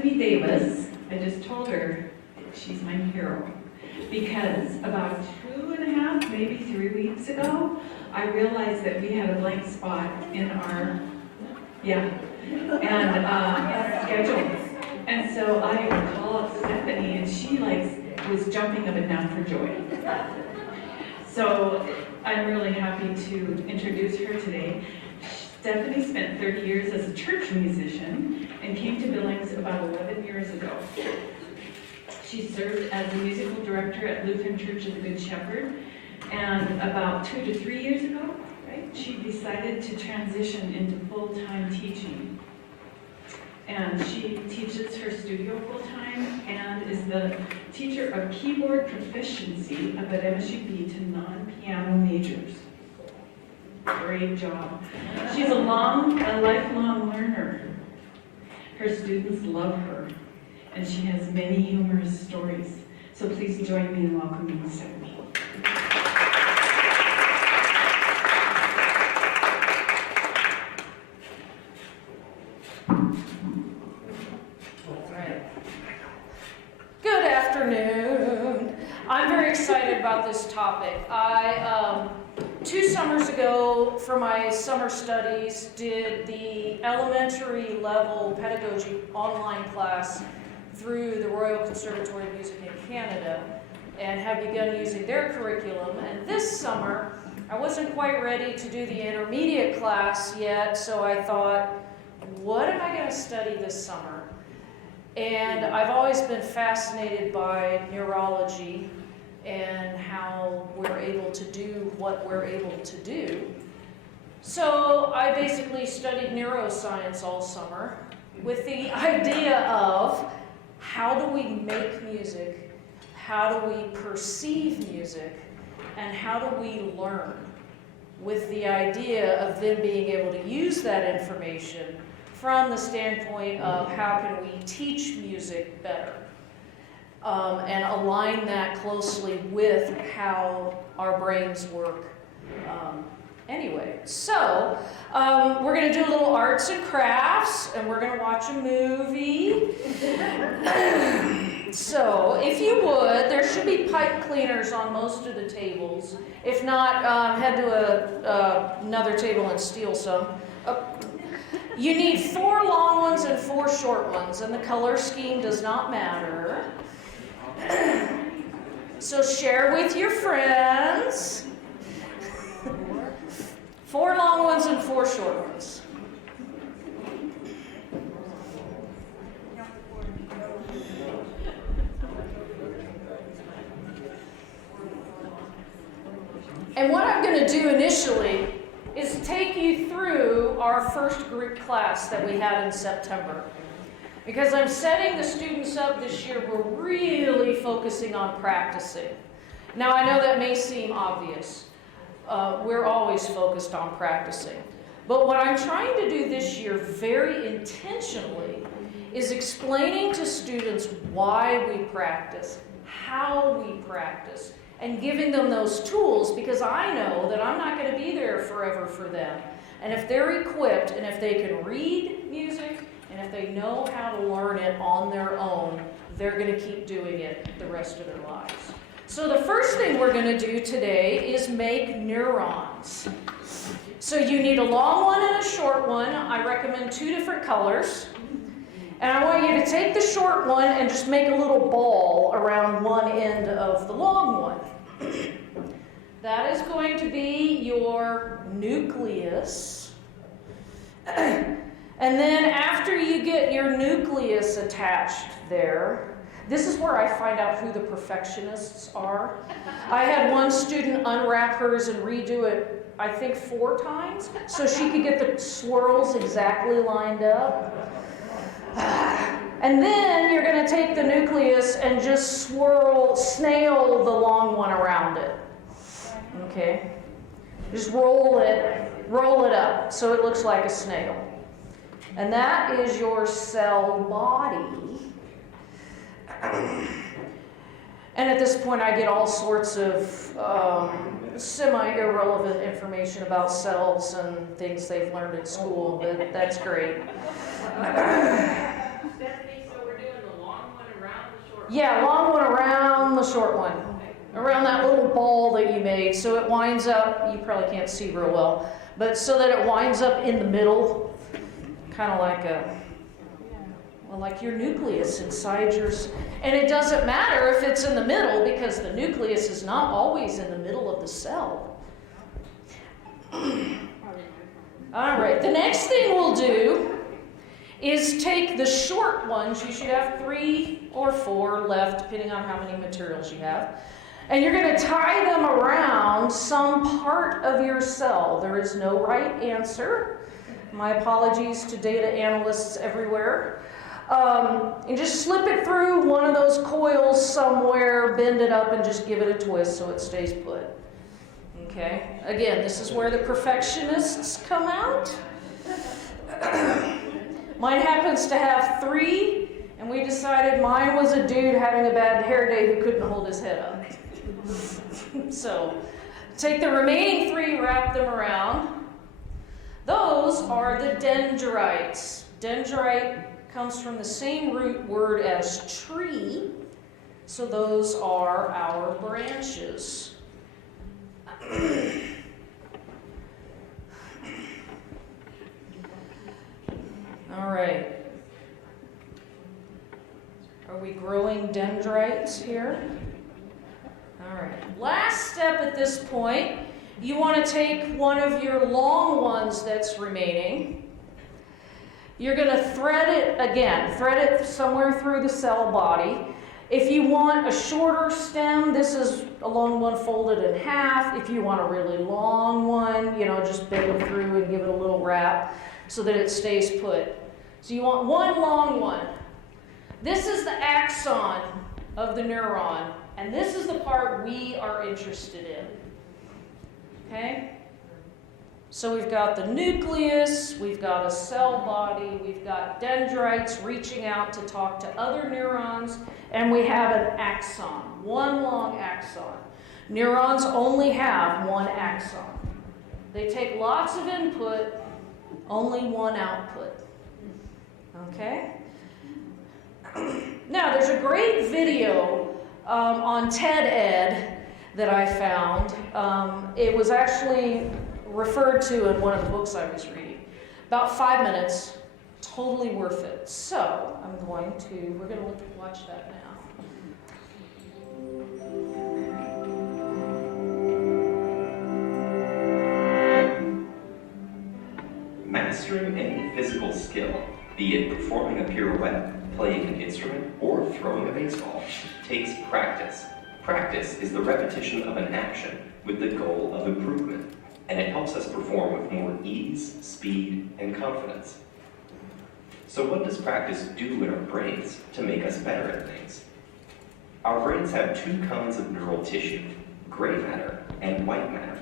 Stephanie Davis. I just told her she's my hero because about 2.5, maybe 3 weeks ago, I realized that we had a blank spot in our, schedule. And so I call up Stephanie and she was jumping up and down for joy. So I'm really happy to introduce her today. Stephanie spent 30 years as a church musician and came to Billings about 11 years ago. She served as the musical director at Lutheran Church of the Good Shepherd, and about 2 to 3 years ago, she decided to transition into full-time teaching. And she teaches her studio full-time and is the teacher of keyboard proficiency up at MSUB to non-piano majors. Great job. She's a lifelong learner. Her students love her, and she has many humorous stories. So please join me in welcoming Stephanie. Good afternoon. I'm very excited about this topic. I 2 summers ago, for my summer studies, did the elementary level pedagogy online class through the Royal Conservatory of Music in Canada and have begun using their curriculum. And this summer, I wasn't quite ready to do the intermediate class yet, so I thought, what am I going to study this summer? And I've always been fascinated by neurology and how we're able to do what we're able to do. So I basically studied neuroscience all summer with the idea of how do we make music, how do we perceive music, and how do we learn, with the idea of then being able to use that information from the standpoint of how can we teach music better. And align that closely with how our brains work anyway. So, we're going to do a little arts and crafts, and we're going to watch a movie. So, if you would, there should be pipe cleaners on most of the tables. If not, head to another table and steal some. You need 4 long ones and 4 short ones, and the color scheme does not matter. So share with your friends. 4 long ones and 4 short ones. And what I'm going to do initially is take you through our first group class that we had in September. Because I'm setting the students up this year, we're really focusing on practicing. Now, I know that may seem obvious. We're always focused on practicing. But what I'm trying to do this year very intentionally is explaining to students why we practice, how we practice, and giving them those tools, because I know that I'm not going to be there forever for them. And if they're equipped, and if they can read music, and if they know how to learn it on their own, they're going to keep doing it the rest of their lives. So the first thing we're going to do today is make neurons. So you need a long one and a short one. I recommend 2 different colors. And I want you to take the short one and just make a little ball around one end of the long one. That is going to be your nucleus. And then after you get your nucleus attached there, this is where I find out who the perfectionists are. I had one student unwrap hers and redo it, I think 4 times, so she could get the swirls exactly lined up. And then you're going to take the nucleus and just snail the long one around it. Okay? Just roll it up so it looks like a snail. And that is your cell body. And at this point I get all sorts of semi-irrelevant information about cells and things they've learned in school, but that's great. Stephanie, so we're Yeah, long one around the short one. Around that little ball that you made. So it winds up, you probably can't see real well, but so that it winds up in the middle, kind of like like your nucleus inside yours. And it doesn't matter if it's in the middle because the nucleus is not always in the middle of the cell. All right, the next thing we'll do is take the short ones. You should have 3 or 4 left, depending on how many materials you have. And you're going to tie them around some part of your cell. There is no right answer. My apologies to data analysts everywhere. And just slip it through one of those coils somewhere, bend it up, and just give it a twist so it stays put. Okay? Again, this is where the perfectionists come out. Mine happens to have 3, and we decided mine was a dude having a bad hair day who couldn't hold his head up. So, take the remaining 3, wrap them around. Those are the dendrites. Dendrite comes from the same root word as tree, so those are our branches. All right. Are we growing dendrites here? All right. Last step at this point, you want to take one of your long ones that's remaining. You're going to thread it somewhere through the cell body. If you want a shorter stem, this is a long one folded in half. If you want a really long one, just bend it through and give it a little wrap so that it stays put. So you want one long one. This is the axon of the neuron, and this is the part we are interested in. Okay? So we've got the nucleus, we've got a cell body, we've got dendrites reaching out to talk to other neurons, and we have an axon, one long axon. Neurons only have one axon. They take lots of input, only one output. Okay? Now, there's a great video on TED-Ed that I found. It was actually referred to in one of the books I was reading. About 5 minutes, totally worth it. So, we're going to watch that now. Mastering any physical skill, be it performing a pirouette, playing an instrument, or throwing a baseball, takes practice. Practice is the repetition of an action with the goal of improvement, and it helps us perform with more ease, speed, and confidence. So what does practice do in our brains to make us better at things? Our brains have 2 kinds of neural tissue, gray matter and white matter.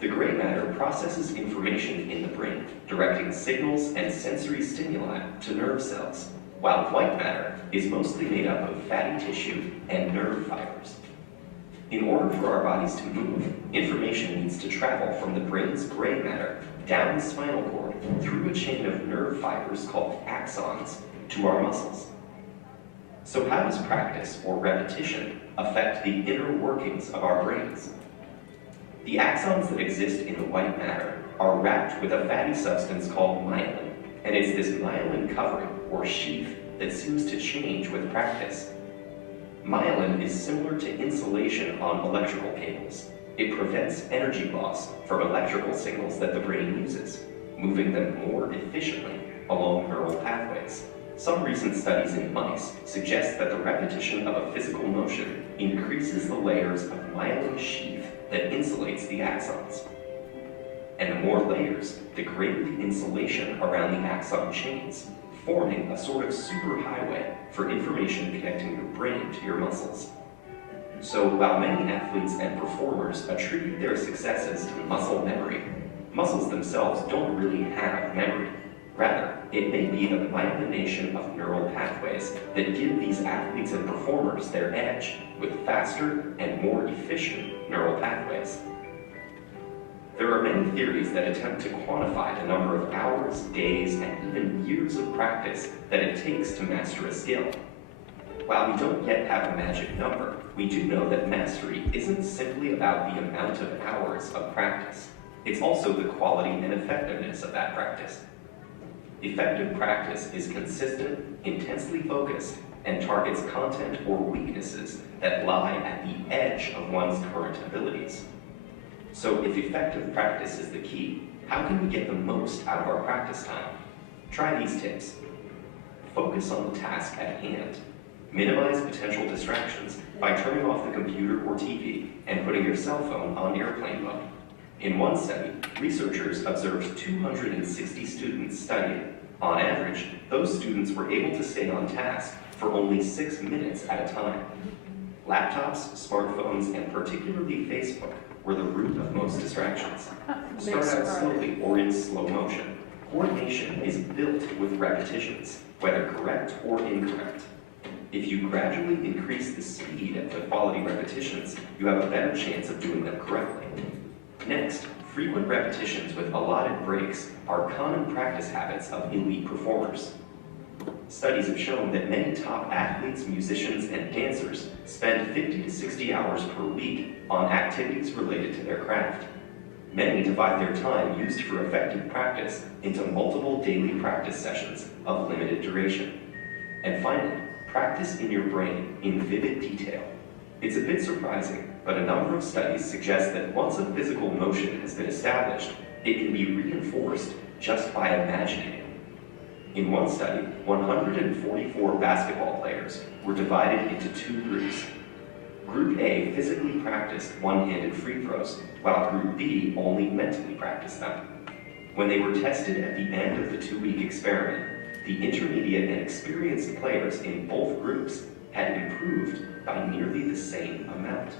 The gray matter processes information in the brain, directing signals and sensory stimuli to nerve cells, while white matter is mostly made up of fatty tissue and nerve fibers. In order for our bodies to move, information needs to travel from the brain's gray matter down the spinal cord through a chain of nerve fibers called axons to our muscles. So how does practice or repetition affect the inner workings of our brains? The axons that exist in the white matter are wrapped with a fatty substance called myelin, and it's this myelin covering, or sheath, that seems to change with practice. Myelin is similar to insulation on electrical cables. It prevents energy loss from electrical signals that the brain uses, moving them more efficiently along neural pathways. Some recent studies in mice suggest that the repetition of a physical motion increases the layers of myelin sheath that insulates the axons. And the more layers, the greater the insulation around the axon chains, forming a sort of superhighway for information connecting your brain to your muscles. So while many athletes and performers attribute their successes to muscle memory, muscles themselves don't really have memory. Rather, it may be the myelination of neural pathways that give these athletes and performers their edge with faster and more efficient neural pathways. There are many theories that attempt to quantify the number of hours, days, and even years of practice that it takes to master a skill. While we don't yet have a magic number, we do know that mastery isn't simply about the amount of hours of practice. It's also the quality and effectiveness of that practice. Effective practice is consistent, intensely focused, and targets content or weaknesses that lie at the edge of one's current abilities. So if effective practice is the key, how can we get the most out of our practice time? Try these tips. Focus on the task at hand. Minimize potential distractions by turning off the computer or TV and putting your cell phone on airplane mode. In one study, researchers observed 260 students studying. On average, those students were able to stay on task for only 6 minutes at a time. Laptops, smartphones, and particularly Facebook were the root of most distractions. Start out slowly or in slow motion. Coordination is built with repetitions, whether correct or incorrect. If you gradually increase the speed of the quality repetitions, you have a better chance of doing them correctly. Next, frequent repetitions with allotted breaks are common practice habits of elite performers. Studies have shown that many top athletes, musicians, and dancers spend 50 to 60 hours per week on activities related to their craft. Many divide their time used for effective practice into multiple daily practice sessions of limited duration. And finally, practice in your brain in vivid detail. It's a bit surprising, but a number of studies suggest that once a physical motion has been established, it can be reinforced just by imagining it. In one study, 144 basketball players were divided into 2 groups. Group A physically practiced one-handed free throws, while Group B only mentally practiced them. When they were tested at the end of the 2-week experiment, the intermediate and experienced players in both groups had improved by nearly the same amount.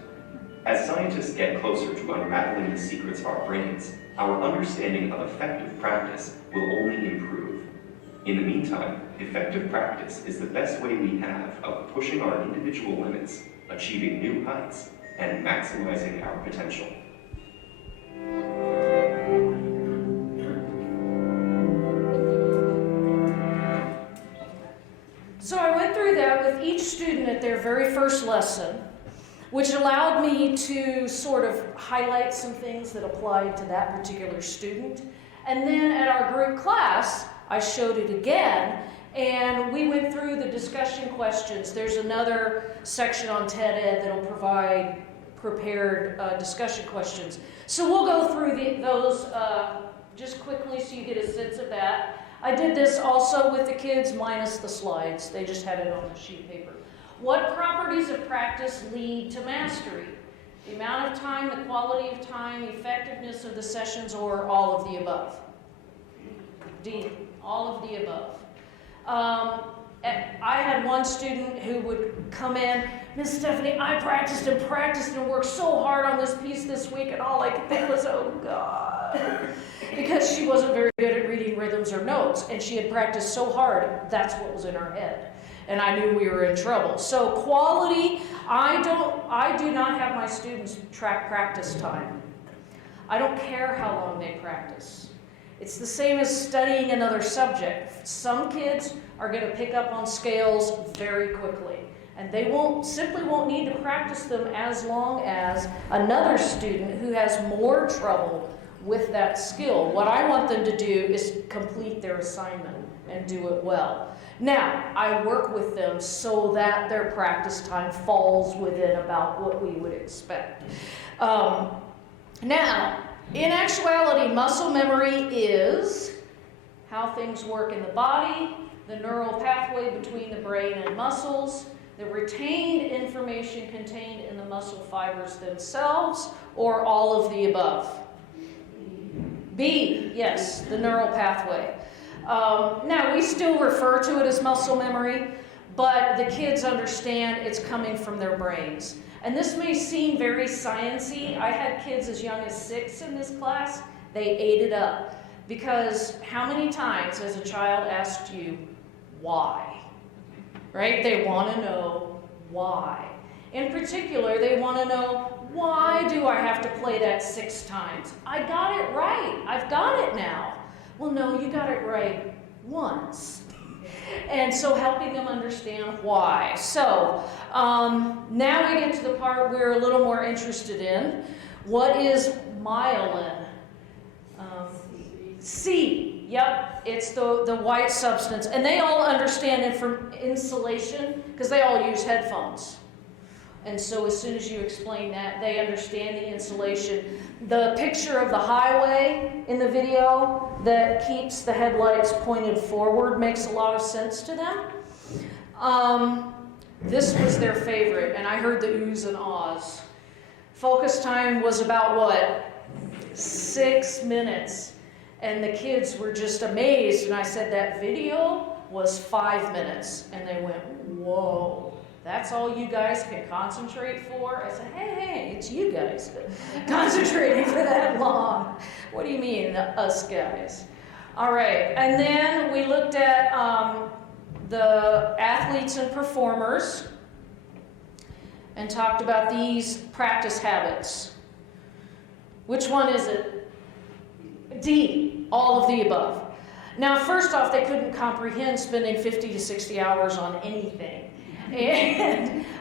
As scientists get closer to unraveling the secrets of our brains, our understanding of effective practice will only improve. In the meantime, effective practice is the best way we have of pushing our individual limits, achieving new heights, and maximizing our potential. So I went through that with each student at their very first lesson, which allowed me to sort of highlight some things that applied to that particular student. And then at our group class, I showed it again, and we went through the discussion questions. There's another section on TED Ed that'll provide prepared discussion questions. So we'll go through those just quickly so you get a sense of that. I did this also with the kids minus the slides. They just had it on a sheet of paper. What properties of practice lead to mastery? The amount of time, the quality of time, effectiveness of the sessions, or all of the above? D, all of the above. I had one student who would come in, Miss Stephanie, I practiced and worked so hard on this piece this week, and all I could think was, oh God. Because she wasn't very good at reading rhythms or notes, and she had practiced so hard, that's what was in her head. And I knew we were in trouble. So quality, I do not have my students track practice time. I don't care how long they practice. It's the same as studying another subject. Some kids are going to pick up on scales very quickly, and they simply won't need to practice them as long as another student who has more trouble with that skill. What I want them to do is complete their assignment and do it well. Now, I work with them so that their practice time falls within about what we would expect. Now, in actuality, muscle memory is how things work in the body, the neural pathway between the brain and muscles, the retained information contained in the muscle fibers themselves, or all of the above. B, yes, the neural pathway. Now, we still refer to it as muscle memory, but the kids understand it's coming from their brains. And this may seem very sciencey. I had kids as young as 6 in this class. They ate it up. Because how many times as a child asked you, why? Right? They want to know why. In particular, they want to know, why do I have to play that 6 times? I got it right. I've got it now. Well, no, you got it right once. And so helping them understand why. So now we get to the part we're a little more interested in. What is myelin? C. Yep, it's the white substance. And they all understand insulation because they all use headphones. And so as soon as you explain that, they understand the insulation. The picture of the highway in the video that keeps the headlights pointed forward makes a lot of sense to them. This was their favorite, and I heard the oohs and ahs. Focus time was about what? 6 minutes. And the kids were just amazed, and I said that video was 5 minutes. And they went, whoa. That's all you guys can concentrate for? I said, hey, it's you guys concentrating for that long. What do you mean, us guys? All right, and then we looked at the athletes and performers and talked about these practice habits. Which one is it? D, all of the above. Now, first off, they couldn't comprehend spending 50 to 60 hours on anything.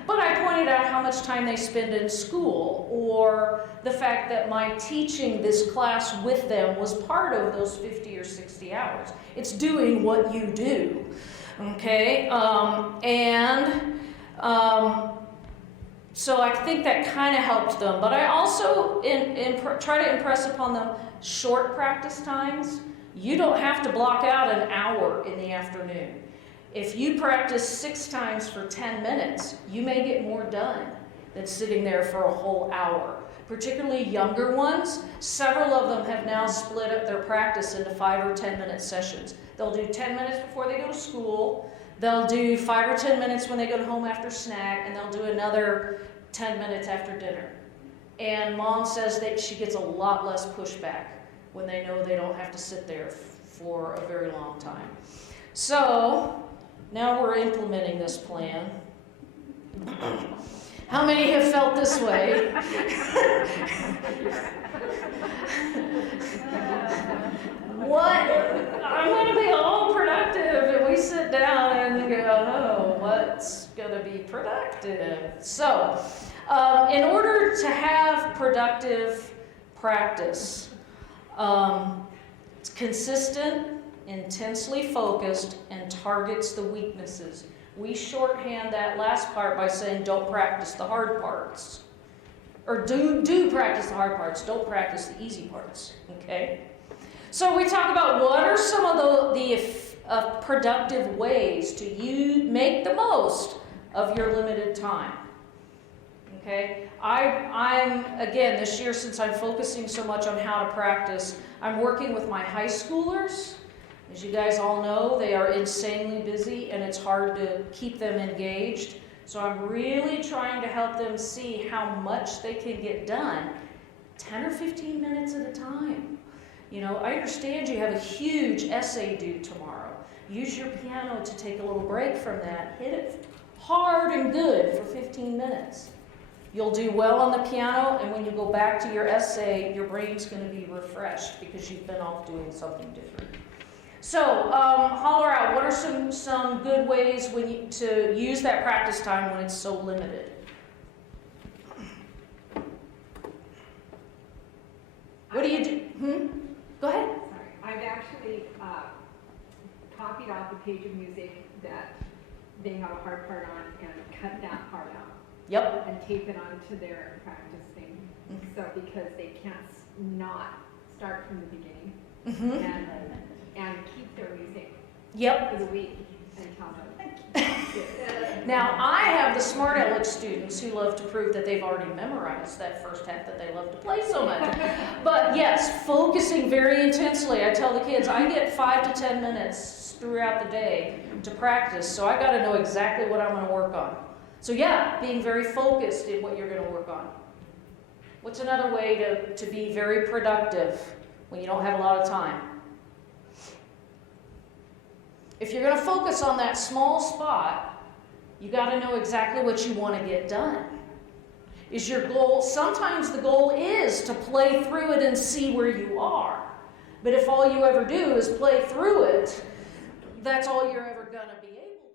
But I pointed out how much time they spend in school, or the fact that my teaching this class with them was part of those 50 or 60 hours. It's doing what you do, okay? So I think that kind of helped them. But I also try to impress upon them short practice times. You don't have to block out an hour in the afternoon. If you practice 6 times for 10 minutes, you may get more done than sitting there for a whole hour. Particularly younger ones, several of them have now split up their practice into 5 or 10 minute sessions. They'll do 10 minutes before they go to school, they'll do 5 or 10 minutes when they go home after snack, and they'll do another 10 minutes after dinner. And Mom says that she gets a lot less pushback when they know they don't have to sit there for a very long time. So, now we're implementing this plan. How many have felt this way? What? I'm going to be all productive, and we sit down and go, oh, what's going to be productive? So, in order to have productive practice, it's consistent, intensely focused, and targets the weaknesses. We shorthand that last part by saying don't practice the hard parts. Or do practice the hard parts, don't practice the easy parts, okay? So we talk about what are some of the productive ways to make the most of your limited time, okay? I'm again, this year, since I'm focusing so much on how to practice, I'm working with my high schoolers. As you guys all know, they are insanely busy and it's hard to keep them engaged. So I'm really trying to help them see how much they can get done 10 or 15 minutes at a time. You know, I understand you have a huge essay due tomorrow. Use your piano to take a little break from that. Hit it hard and good for 15 minutes. You'll do well on the piano, and when you go back to your essay, your brain's going to be refreshed because you've been off doing something different. So, holler out, what are some good ways to use that practice time when it's so limited? What do you do? Go ahead. Sorry, I've actually copied off a page of music that they have a hard part on and cut that part out. Yep. And tape it onto their practice thing. So because they can't not start from the beginning and keep their music for the week until Now, I have the smart aleck students who love to prove that they've already memorized that first half that they love to play so much. But yes, focusing very intensely. I tell the kids, I get 5 to 10 minutes throughout the day to practice, so I got to know exactly what I'm going to work on. So yeah, being very focused in what you're going to work on. What's another way to be very productive when you don't have a lot of time? If you're going to focus on that small spot, you got to know exactly what you want to get done. Is your goal, sometimes the goal is to play through it and see where you are. But if all you ever do is play through it, that's all you're ever gonna be able